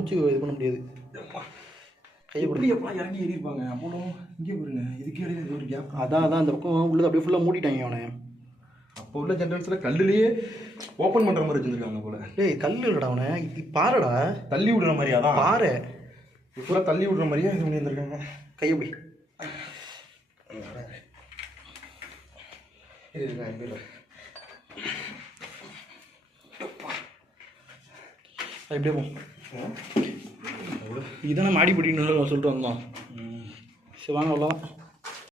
மூச்சு இது பண்ண முடியாது. கையை எப்படியப்பா இறங்கி ஏறியிருப்பாங்க. அவ்வளோ இங்கே பாருங்க, இதுக்கு இடையில ஒரு கேப். அதான் அந்த பக்கம் உள்ளது அப்படியே ஃபுல்லாக மூடிட்டாங்க அவனை. அப்போ உள்ள ஜென்ரல்ஸில் கல்லுலேயே ஓப்பன் பண்ணுற மாதிரி வச்சுருக்காங்க போல. டேய் கல் இல்லைடா அவனை, இது பாறைடா. தள்ளி விடுற மாதிரியா தான் பாறை பூரா தள்ளி விடுற மாதிரியா இது பண்ணி வந்திருக்காங்க. கையப்படி எப்படியே போம். இதுதானே மாடி பிடிக்கணும்னு சொல்லிட்டு வந்தோம். சரி வாங்க அவ்வளோதான்.